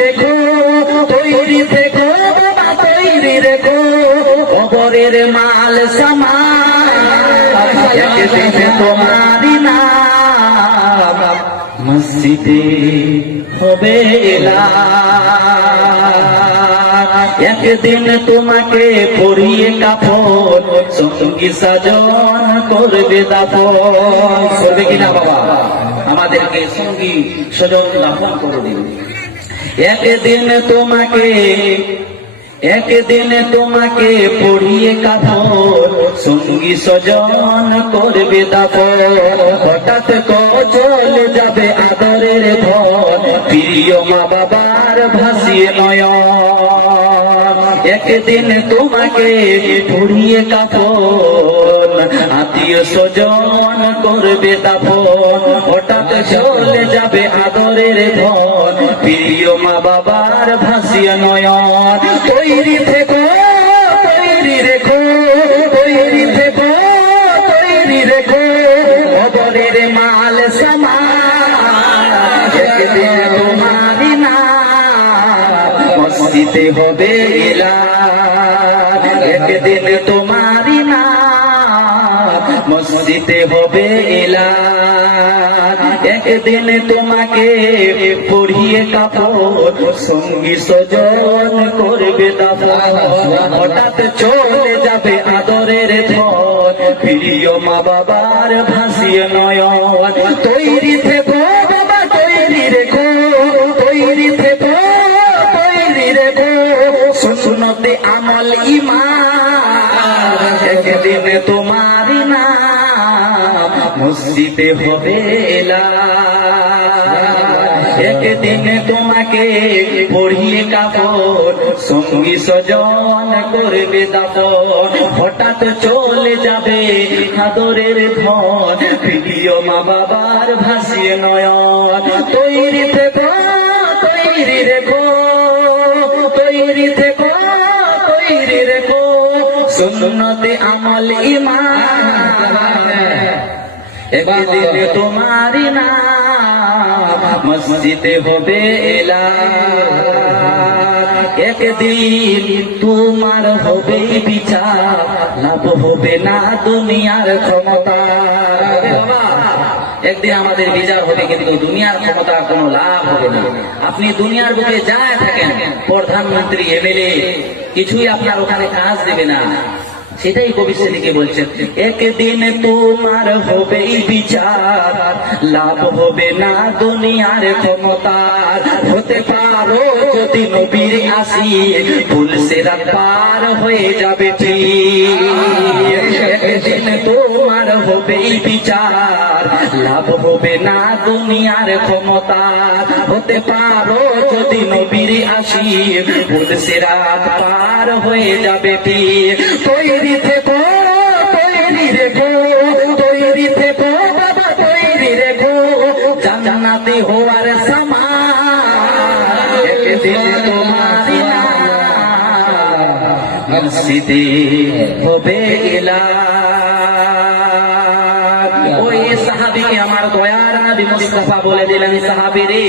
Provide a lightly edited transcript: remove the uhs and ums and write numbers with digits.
রেখো, তৈরি থেকো বাবা তৈরি রেখো, কবরের মাল সামান একদিন তোমারই নাম মসজিদে হবে এলান। একদিন তোমাকে পরিয়ে কাফন, সঙ্গী সাজন করবে দাফন। করবে কিনা বাবা? আমাদেরকে সঙ্গী স্বজন দাফন করে দিন। একদিন তোমাকে পড়িয়ে কাফন, সঙ্গী স্বজন করবে দাফন। হঠাৎ চলে যাবে আদরের ধন, প্রিয় মা বাবার ভাসিয়ে নয়ন। একদিন তোমাকে পড়িয়ে কাফন, আত্মীয় স্বজন করবে দাফন। হঠাৎ চলে যাবে আদরের ধন, প্রিয় মা বাবার ভাসিয়ে নয়ন। তৈরি থেকো, তৈরি রেখো, তৈরি থেকো, তৈরি রেখো, কবরের মাল সামান একদিন তোমারই নাম মসজিদে হবে এলান। একদিন তোমারই নাম মসজিদে হবে এলান। একদিন তোমাকে পড়িয়ে কাফন, সঙ্গী স্বজন করবে দাফন। হঠাৎ চলে যাবে আদরের ধন, প্রিয় মা বাবার ভাসিয়ে নয়ন। তৈরি থেকো বাবা তৈরি রেখো, তৈরি থেকো, তৈরি রেখো, সুন্নতে আমল ঈমান একদিন তোমারই নাম মসজিদে হবে এলান। একদিন তোমাকে পড়িয়ে কাফন, সঙ্গী স্বজন করবে দাফন। হঠাৎ চলে যাবে আদরের ধন, প্রিয় মা বাবার ভাসিয়ে নয়ন। তৈরি থেকো, তৈরি রেখো, তৈরি থেকো, তৈরি রেখো, সুন্নতে আমল ঈমান একদিন তোমারই নাম মসজিদে হবে এলান। একদিন তোমার হবে বিচার, লাভ হবে না দুনিয়ার ক্ষমতা। একদিন আমাদের বিচার হবে, কিন্তু দুনিয়ার ক্ষমতা কোনো লাভ হবে না। আপনি দুনিয়ার বুকে যায় থাকেন, প্রধানমন্ত্রী এমএলএ কিছুই আপনার ওখানে কাজ দেবে না। সেটাই কবি সেদিকে বলছেন, একদিন তোমার হবে বিচার, লাভ হবে না দুনিয়ার ক্ষমতার। হতে পারো যদি নবীর আসি, ভুল সেরাত পার হয়ে যাবে ঠিক। একদিন তোমার হবে বিচার, লাভ হবে না দুনিয়ার ক্ষমতার। হতে পারো যদি নবীর আসি, ভুল সেরাত পার হয়ে যাবে ঠিক। তৈরি থেকো, তৈরি রেখো, তৈরি থেকো বাবা তৈরি রেখো, জান্নাতি হওয়ার সামান একদিন তোমারই নাম মসজিদে হবে এলান। ওই সাহাবীকে আমার দয়ার নবী মুস্তাফা বলে দিলেন, সাহাবী রে